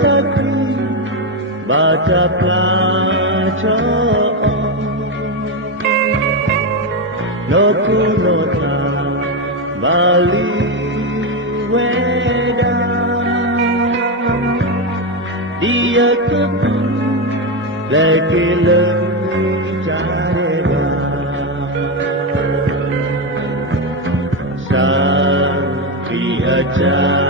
sakti baca pelacaan noku nota Bali weda dia tepu lagi lencareba sakti aja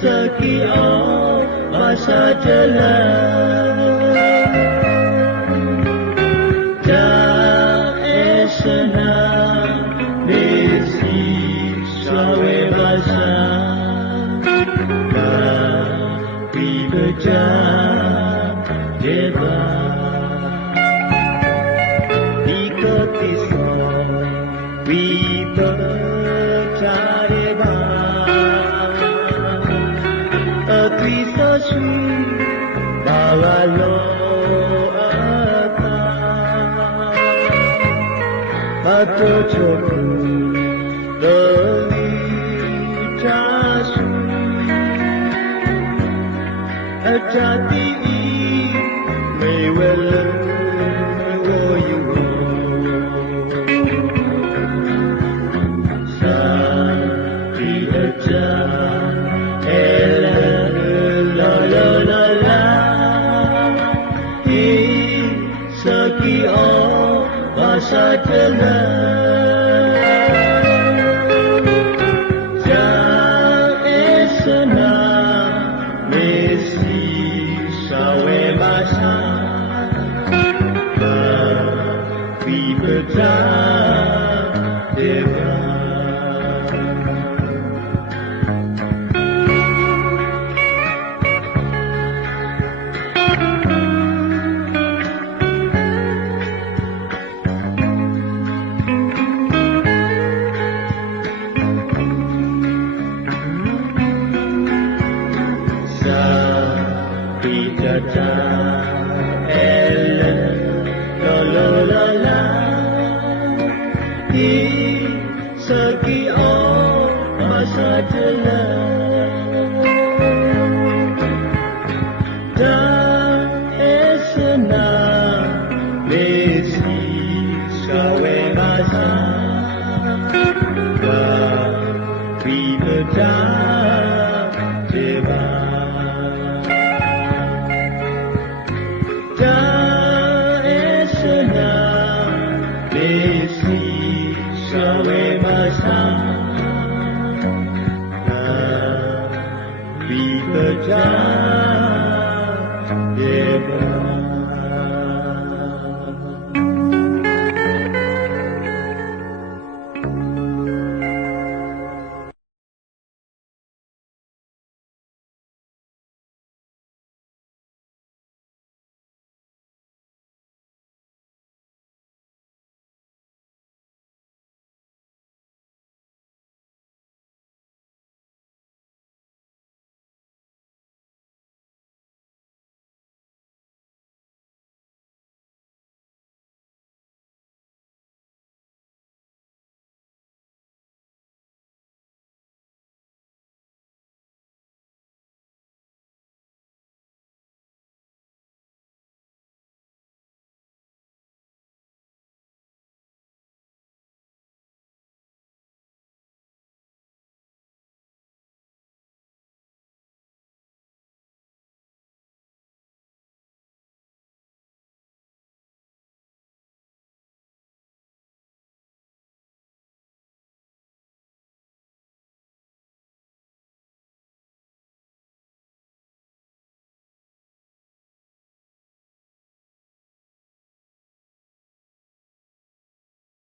sekian masa jelas tak senang desi sawe basa tapi kejam jebat ikuti Vita Chareba Atrisa Sri Bawalo Ata Pato Choku Doli Chasu Ajati Mewele Sajalah jangan senang mesti sawe masa tapi berjalan depan. Segi masa jelas dan senang besi sawe masa tapi berjalan depan dan senang besi sawe masa tapi berjalan